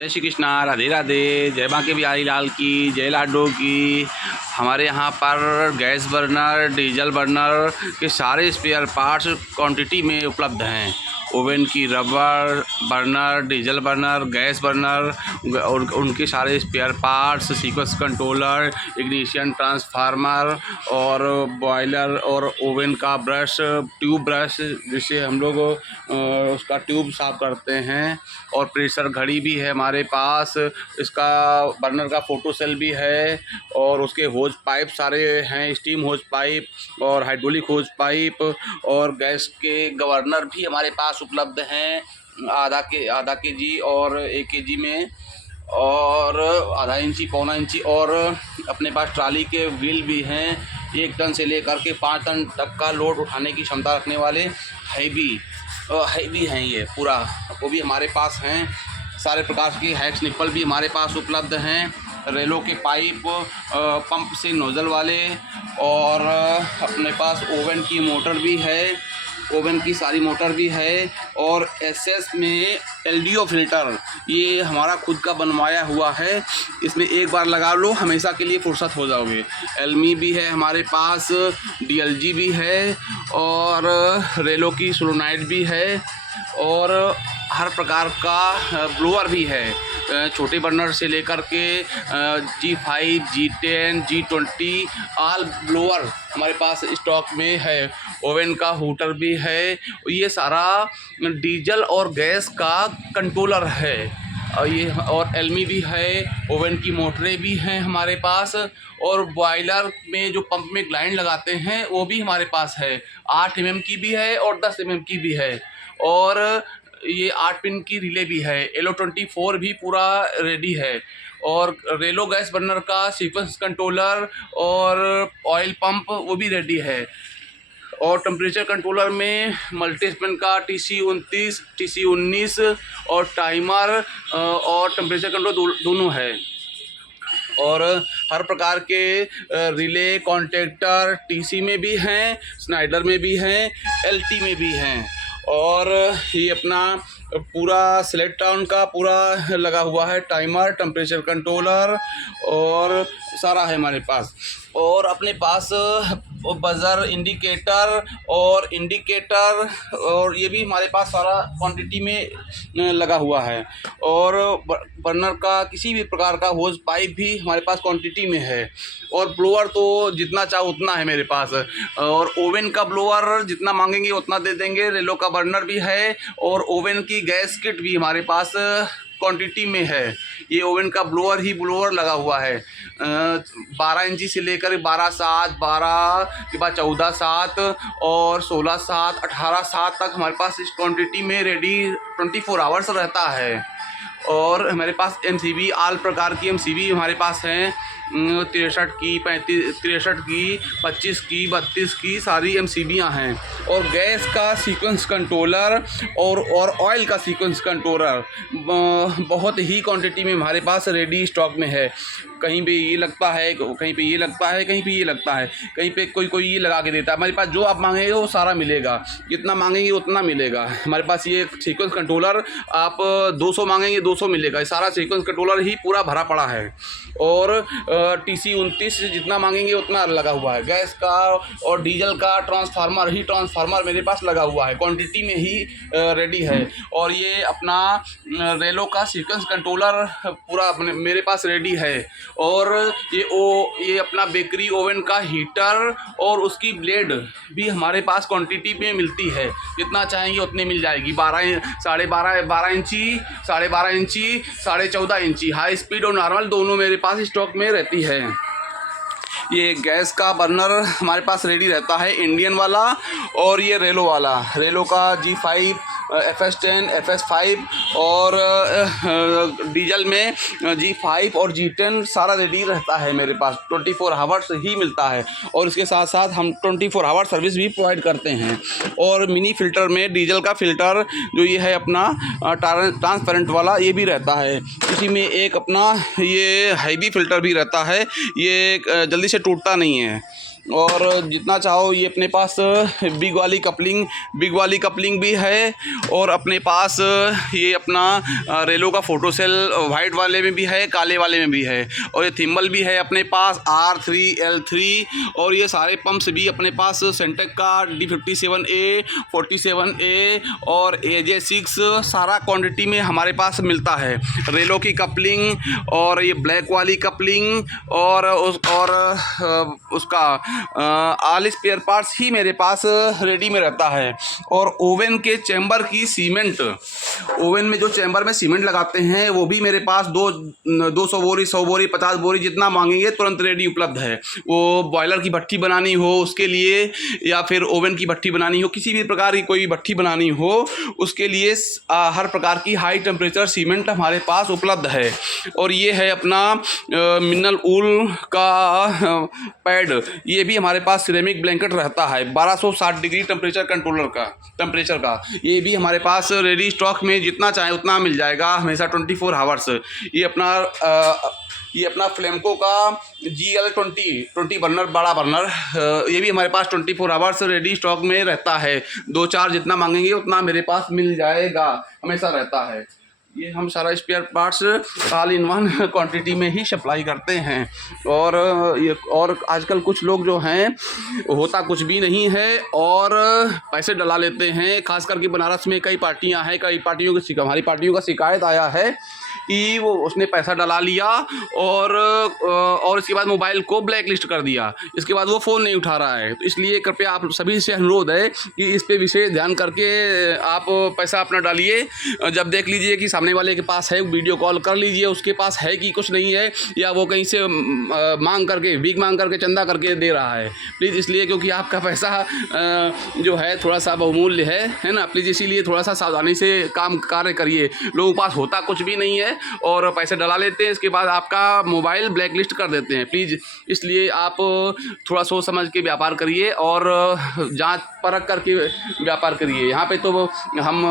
जय श्री कृष्णा, राधे राधे, जय बांके बिहारी लाल की, जय लाडो की। हमारे यहाँ पर गैस बर्नर, डीजल बर्नर के सारे स्पेयर पार्ट्स क्वांटिटी में उपलब्ध हैं। ओवन की rubber burner, diesel burner, gas burner और उनके सारे spare parts, sequence controller, ignition transformer और बॉयलर और ओवन का ब्रश, ट्यूब ब्रश जिससे हम लोग उसका ट्यूब साफ़ करते हैं, और प्रेशर घड़ी भी है हमारे पास। इसका बर्नर का फोटो सेल भी है और उसके होज पाइप सारे हैं, स्टीम होज पाइप और हाइड्रोलिक होज पाइप, और गैस के गवर्नर भी हमारे पास उपलब्ध हैं आधा के जी और 1 केजी में, और आधा इंची, पौना इंची, और अपने पास ट्राली के व्हील भी हैं 1 टन से लेकर के 5 टन तक का लोड उठाने की क्षमता रखने वाले हैवी हैं ये पूरा, वो भी हमारे पास हैं। सारे प्रकार की हैक्स निप्पल भी हमारे पास उपलब्ध हैं, रेलो के पाइप, पंप से नोज़ल वाले, और अपने पास ओवन की मोटर भी है, ओवन की सारी मोटर भी है, और एसएस में एलडीओ फ़िल्टर ये हमारा खुद का बनवाया हुआ है। इसमें एक बार लगा लो, हमेशा के लिए फुर्सत हो जाओगे। एलमी भी है हमारे पास, डीएलजी भी है, और रेलो की सोलोनाइट भी है, और हर प्रकार का ब्लोअर भी है, छोटे बर्नर से लेकर के G5, G10, G20 all blower हमारे पास स्टॉक में है। ओवन का हूटर भी है। ये सारा डीजल और गैस का कंट्रोलर है, और एलमी भी है, ओवन की मोटरें भी हैं हमारे पास, और बॉयलर में जो पंप में ग्लाइंड लगाते हैं वो भी हमारे पास है। 8 mm की भी है और 10 mm की भी है, और ये 8 पिन की रिले भी है। LO24 भी पूरा रेडी है, और रेलो गैस बर्नर का सीक्वेंस कंट्रोलर और ऑयल पंप वो भी रेडी है, और टेम्परेचर कंट्रोलर में मल्टीस्पिन का TC29, TC19 और टाइमर और टेम्परेचर कंट्रोल दोनों है, और हर प्रकार के रिले कॉन्टैक्टर TC में भी हैं, स्नाइडर में भी हैं, LT में भी हैं, और ये अपना पूरा सिलेक्ट्रॉन का पूरा लगा हुआ है, टाइमर, टेम्परेचर कंट्रोलर और सारा है हमारे पास। और अपने पास बजर, इंडिकेटर और ये भी हमारे पास सारा क्वांटिटी में लगा हुआ है, और बर्नर का किसी भी प्रकार का होज पाइप भी हमारे पास क्वांटिटी में है, और ब्लोअर तो जितना चाहो उतना है मेरे पास, और ओवन का ब्लोअर जितना मांगेंगे उतना दे देंगे। रेलो का बर्नर भी है, और ओवन की गैस किट भी हमारे पास क्वांटिटी में है। ये ओवन का ब्लोअर लगा हुआ है, 12 इंची से लेकर 12/7, 12 के बाद 14/7 और 16/7, 18/7 तक हमारे पास इस क्वांटिटी में रेडी 24 आवर्स रहता है। और हमारे पास MCB ऑल प्रकार की MCB हमारे पास हैं, 63 की, 63 की, 25 की, 32 की सारी MCBयाँ हैं, और गैस का सीक्वेंस कंट्रोलर और ऑयल का सीक्वेंस कंट्रोलर बहुत ही क्वांटिटी में हमारे पास रेडी स्टॉक में है। कहीं पे ये लगता है, कहीं पे ये लगता है, कहीं पे ये लगता है, कहीं पे कोई ये लगा के देता है। हमारे पास जो आप मांगेंगे वो सारा मिलेगा, जितना मांगेंगे उतना मिलेगा। हमारे पास ये सीक्वेंस कंट्रोलर आप 200 मांगेंगे 200 मिलेगा, ये सारा सीक्वेंस कंट्रोलर ही पूरा भरा पड़ा है, और TC29 जितना मांगेंगे उतना लगा हुआ है। गैस का और डीजल का ट्रांसफार्मर मेरे पास लगा हुआ है, क्वांटिटी में ही रेडी है। और ये अपना रेलो का सीक्वेंस कंट्रोलर पूरा मेरे पास रेडी है, और ये अपना बेकरी ओवन का हीटर और उसकी ब्लेड भी हमारे पास क्वांटिटी में मिलती है, जितना चाहेंगे उतने मिल जाएगी। 12 इंची, 12.5 इंची, 14.5 इंची, हाई स्पीड और नॉर्मल दोनों मेरे पास स्टॉक में रहती है। ये गैस का बर्नर हमारे पास रेडी रहता है, इंडियन वाला, और ये रेलो वाला, रेलो का G5, FS10, FS5, और डीजल में G5 और G10 सारा रेडी रहता है मेरे पास, 24 आवर्स ही मिलता है, और इसके साथ साथ हम 24 आवर सर्विस भी प्रोवाइड करते हैं। और मिनी फ़िल्टर में डीजल का फ़िल्टर जो ये है अपना ट्रांसपेरेंट वाला, ये भी रहता है। इसी में एक अपना ये हैवी फ़िल्टर भी रहता है, ये जल्दी से टूटता नहीं है। और जितना चाहो ये अपने पास बिग वाली कपलिंग भी है। और अपने पास ये अपना रेलो का फोटो सेल वाइट वाले में भी है, काले वाले में भी है। और ये थिम्बल भी है अपने पास R3 L3। और ये सारे पंप्स भी अपने पास सेंटेक का D57A 47A और AJ6 सारा क्वांटिटी में हमारे पास मिलता है। रेलो की कपलिंग और ये ब्लैक वाली कपलिंग और उसका ऑल स्पेयर पार्ट्स ही मेरे पास रेडी में रहता है। और ओवन के चैम्बर की सीमेंट, ओवन में जो चैम्बर में सीमेंट लगाते हैं वो भी मेरे पास 200 बोरी 100 बोरी 50 बोरी जितना मांगेंगे तुरंत रेडी उपलब्ध है। वो बॉयलर की भट्ठी बनानी हो उसके लिए, या फिर ओवन की भट्ठी बनानी हो, किसी भी प्रकार की कोई भी भट्ठी बनानी हो उसके लिए हर प्रकार की हाई टेम्परेचर सीमेंट हमारे पास उपलब्ध है। और ये है अपना मिनरल ऊल का पैड, ये भी हमारे पास सिरेमिक ब्लैंकेट रहता है 1260 डिग्री टेम्परेचर का। ये भी हमारे पास रेडी स्टॉक में जितना चाहे उतना मिल जाएगा हमेशा 24 आवर्स। ये अपना फ्लेमको का GL20 बर्नर, बड़ा बर्नर, ये भी हमारे पास 24 आवर्स रेडी स्टॉक में रहता है। 2-4 जितना मांगेंगे उतना मेरे पास मिल जाएगा, हमेशा रहता है। ये हम सारा spare parts all in one quantity में ही सप्लाई करते हैं। और आजकल कुछ लोग जो हैं होता कुछ भी नहीं है और पैसे डला लेते हैं। खास करके बनारस में कई पार्टियां हैं, हमारी पार्टियों का शिकायत आया है कि वो उसने पैसा डला लिया और इसके बाद मोबाइल को ब्लैक लिस्ट कर दिया, इसके बाद वो फ़ोन नहीं उठा रहा है। तो इसलिए कृपया आप सभी से अनुरोध है कि इस पे विशेष ध्यान करके आप पैसा अपना डालिए। जब देख लीजिए कि सामने वाले के पास है, वीडियो कॉल कर लीजिए उसके पास है कि कुछ नहीं है, या वो कहीं से भीख मांग करके चंदा करके दे रहा है। प्लीज़ इसलिए क्योंकि आपका पैसा जो है थोड़ा सा बहुमूल्य है ना। प्लीज़ इसीलिए थोड़ा सा सावधानी से कार्य करिए। लोगों के पास होता कुछ भी नहीं है और पैसे डला लेते हैं, इसके बाद आपका मोबाइल ब्लैक लिस्ट कर देते हैं। प्लीज़ इसलिए आप थोड़ा सोच समझ के व्यापार करिए और जांच परख करके व्यापार करिए। यहाँ पे तो हम